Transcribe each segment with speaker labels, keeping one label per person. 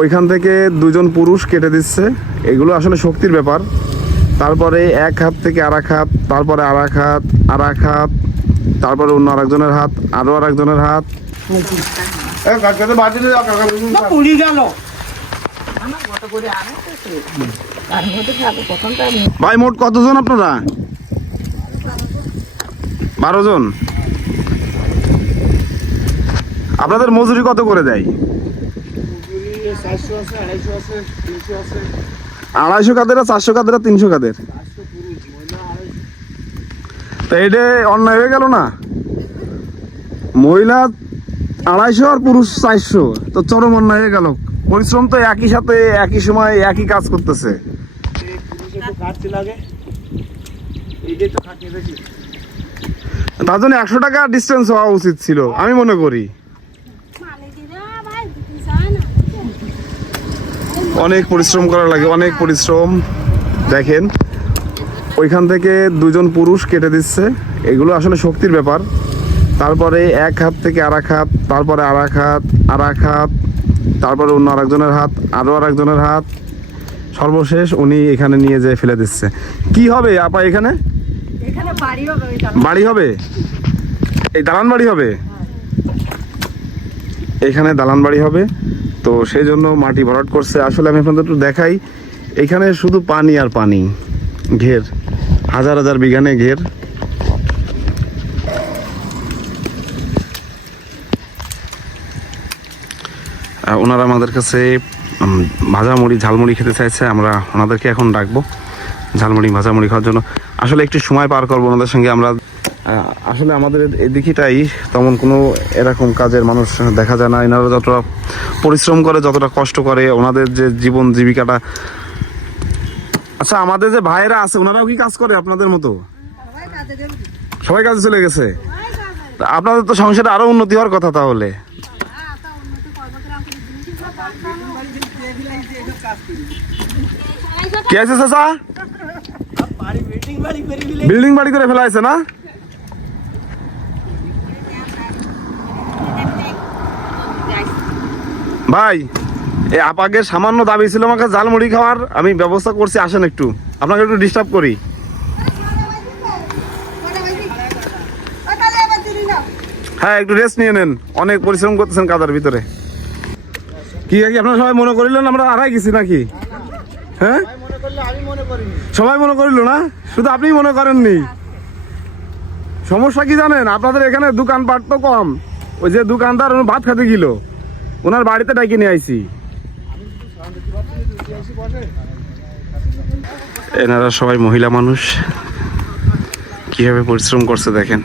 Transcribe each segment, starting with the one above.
Speaker 1: ওইখান থেকে দুজন পুরুষ কেটে দিচ্ছে। এগুলো আসলে শক্তির ব্যাপার। তারপরে এক হাত থেকে আর এক হাত তারপরে আর এক হাত আর এক হাত তারপরে অন্য আরেকজনের হাত আরও আরেকজনের হাত।
Speaker 2: পুড়ি
Speaker 1: ভাই মোট কতজন আপনারা? বারো জন। আপনাদের মজুরি কত করে দেয়? আড়াইশো কাদের চারশো কাদের তিনশো কাদের? তা এটা অন্যায় হয়ে গেল না? মহিলা আড়াইশো আর পুরুষ চারশো। তো চরম অন্যায় হয়ে গেল। পরিশ্রম তো একই সাথে একই সময় একই কাজ করতেছে। তার জন্য একশো টাকা ডিস্টেন্স হওয়া উচিত ছিল আমি মনে করি। অনেক পরিশ্রম করা লাগে অনেক পরিশ্রম। দেখেন ওইখান থেকে দুজন পুরুষ কেটে দিচ্ছে। এগুলো আসলে শক্তির ব্যাপার। তারপরে এক হাত থেকে আর এক হাত তারপরে আর এক হাত আর এক হাত তারপরে অন্য আরেকজনের হাত আরও আরেকজনের হাত। সর্বশেষ উনি এখানে নিয়ে যেয়ে ফেলে দিচ্ছে। কি হবে আপা এখানে?
Speaker 2: এখানে বাড়ি হবে
Speaker 1: বাড়ি হবে? এই দালান বাড়ি হবে? এখানে দালান বাড়ি হবে। তো সেই জন্য মাটি ভরাট করছে। আসলে আমি আপনাদের একটু দেখাই এখানে শুধু পানি আর পানি ঘের হাজার হাজার বিঘানে ঘের। ওনারা আমাদের কাছে উম, ভাজা মুড়ি ঝালমুড়ি খেতে চাইছে আমরা ওনাদেরকে এখন ডাকবো ঝালমুড়ি ভাজা মুড়ি খাওয়ার জন্য। আসলে একটু সময় পার করব ওনাদের সঙ্গে আমরা আসলে আমাদের এদিকেটাই তেমন কোনো এরকম কাজের মানুষ দেখা যায় না। এনারা যতটা পরিশ্রম করে যতটা কষ্ট করে ওনাদের যে জীবন জীবিকাটা। আচ্ছা আমাদের যে ভাইয়েরা আছে ওনারাও কি কাজ করে আপনাদের মতো? সবাই কাজে চলে গেছে? তা আপনাদের তো সংসারে আরও উন্নতি হওয়ার কথা তাহলে। কি আছে চাচা? বিল্ডিং বাড়ি করে ফেলা আছে না? ভাই এই আপাকে সামান্য দাবি ছিল আমাকে ঝালমুড়ি খাওয়ার। আমি ব্যবস্থা করছি, আসেন একটু। আপনাকে একটু ডিস্টার্ব করি। হ্যাঁ একটু রেস্ট নিয়ে নেন। অনেক পরিশ্রম করতেছেন কাদার ভিতরে। কি কি, আপনারা সবাই মনে করিলেন আমরা আড়াই গেছি নাকি? হ্যাঁ? সবাই মনে করিল না? শুধু আপনি মনে করেননি। সমস্যা কি জানেন? আপনাদের এখানে দোকানপাট তো কম। ওই যে দোকানদার ভাত খেতে গেল। ওনার বাড়িতে ডাকি নিয়ে আইছি। এনারা সবাই মহিলা মানুষ। কীভাবে পরিশ্রম করছে দেখেন।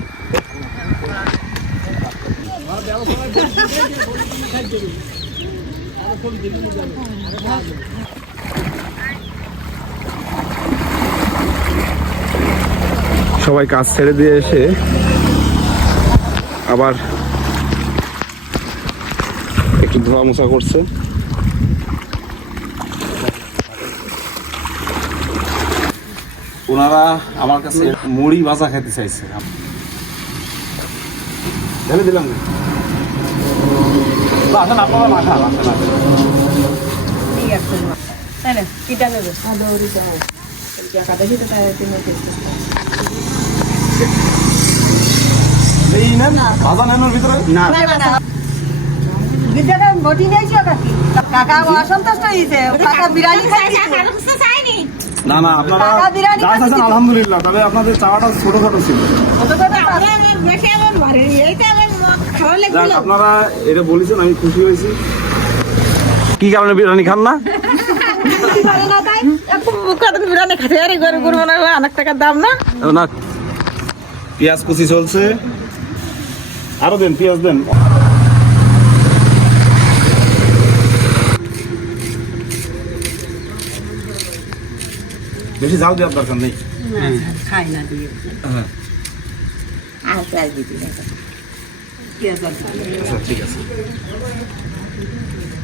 Speaker 1: সবাই কাজ ছেড়ে দিয়ে এসে আবার একটু ধোয়া মোছা করছে। ওনারা আমার কাছে মুড়ি ভাজা খেতে চাইছে। ঢেলে দিলাম আসেন। এই নেন ভাজা নেন ভিতরে। না।
Speaker 2: বিদ্যাটা বটি নিয়েছি কাকি কাকা অসন্তুষ্ট হয়েছে। কাকা বিরিয়ানি খাইছে।
Speaker 1: না না আপনারা
Speaker 2: বিরিয়ানি
Speaker 1: যা চাইছেন আলহামদুলিল্লাহ তবে আপনাদের চাওয়াটা ছিল। আপনারা এটা বলেছেন আমি খুশি হয়েছি। কি কারণে বিরিয়ানি খান না?
Speaker 2: বিরিয়ানি খাতে আরে গরু গরু মনে হয় অনেক টাকার দাম না?
Speaker 1: না। পেঁয়াজ কুচি চলছে। আরও দেন পেঁয়াজ দেন। বেশি ঝাল দেওয়ার দরকার নেই।
Speaker 2: খাই না দিয়ে।
Speaker 1: হ্যাঁ।
Speaker 2: আর
Speaker 1: আচ্ছা ঠিক আছে।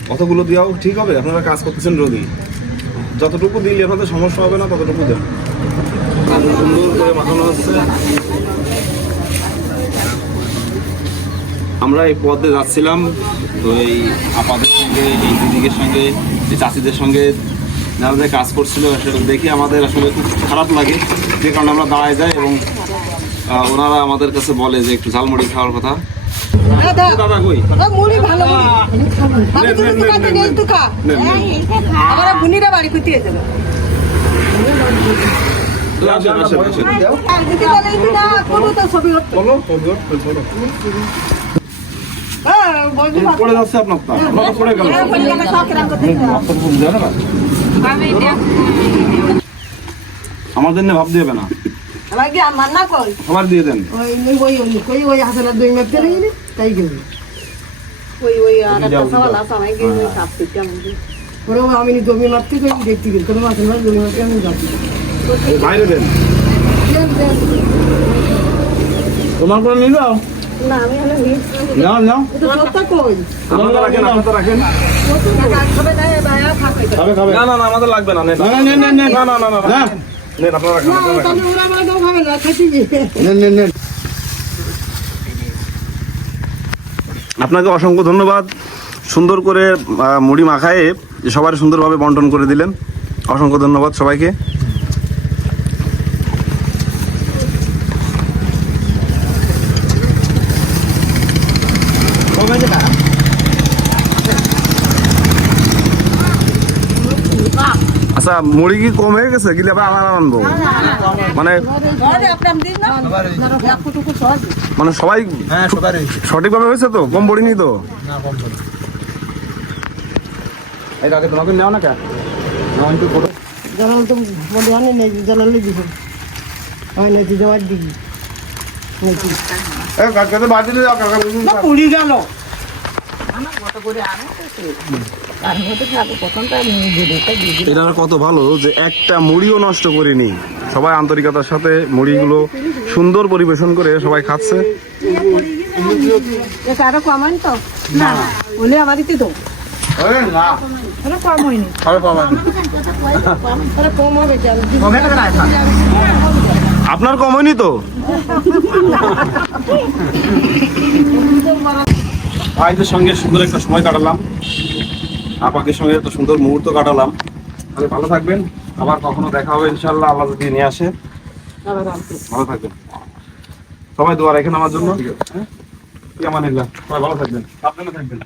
Speaker 1: কতগুলো দেওয়াও ঠিক হবে? আপনারা কাজ করতেছেন রোগী যতটুকু দিলে আপনাদের সমস্যা হবে না ততটুকু দেন। সুন্দর করে মাখানো হচ্ছে। আমরা এই পথে যাচ্ছিলাম। তো এই আপাদের সঙ্গে এই দিদিদের সঙ্গে এই চাষিদের সঙ্গে যারা যে কাজ করছিল সেটা দেখে আমাদের আসলে খুব খারাপ লাগে। যে কারণে আমরা দাঁড়ায় যাই এবং ওনারা আমাদের কাছে বলে যে একটু ঝালমুড়ি খাওয়ার কথা।
Speaker 2: দাদা
Speaker 1: কই?
Speaker 2: মুড়ি ভালো মুড়ি। খা। বুনিরা বাড়ি করতে যাবে। হ্যাঁ
Speaker 1: পড়ে যাচ্ছে আপনার আপনার পড়ে গেল।
Speaker 2: হ্যাঁ। আমার
Speaker 1: জন্য ভাব দিবে না খাবার দিয়ে দেন
Speaker 2: আমি জমি কই দেখতে গেল তোমার মাসে জমি মাপতে আমি যাচ্ছি
Speaker 1: বাইরে দেন। তোমার করে
Speaker 2: নিয়ে
Speaker 1: নাও
Speaker 2: এটা সত্য কই?
Speaker 1: আপনারা রাখেন আপনারা রাখেন।
Speaker 2: টাকা খাবে না ভাইয়া খাবে
Speaker 1: খাবে খাবে না না না আমাদের লাগবে না না না না না নেন। আপনারা রাখেন নেন নেন নেন। আপনাকে অসংখ্য ধন্যবাদ। সুন্দর করে মুড়ি মাখায়ে সবার সুন্দরভাবে বন্টন করে দিলেন। অসংখ্য ধন্যবাদ সবাইকে। আচ্ছা মুড়ি কি কম হয়ে গেছে গিলে আবার আমার আনব মানে মানে সবাই
Speaker 3: হ্যাঁ
Speaker 1: সঠিকভাবে হয়েছে তো কম পড়িনি তো
Speaker 3: না কম করে
Speaker 1: এই আগে তোমাকে নেও না কেন
Speaker 2: তো বন্ধু আনে নেই হয় দিবি
Speaker 1: কাকাতে বাদ দিলে যাও কাকা
Speaker 2: পুড়ি গেল
Speaker 1: এটা কত ভালো যে একটা মুড়িও নষ্ট করিনি। সবাই আন্তরিকতার সাথে মুড়িগুলো সুন্দর পরিবেশন করে সবাই খাচ্ছে।
Speaker 2: এটা আরও কমান তো? না বলে তো।
Speaker 1: আপনার কম হয়নি তো? ভাইদের সঙ্গে সুন্দর একটা সময় কাটালাম। আপাকে সঙ্গে একটা সুন্দর মুহূর্ত কাটালাম। তাহলে ভালো থাকবেন। আবার কখনো দেখা হবে ইনশাল্লাহ আল্লাহ যদি নিয়ে আসে। ভালো থাকবেন। সবাই দোয়া রাখেন আমার জন্য। হ্যাঁ? কি আমার সবাই ভালো থাকবেন। আপনারা থাকবেন।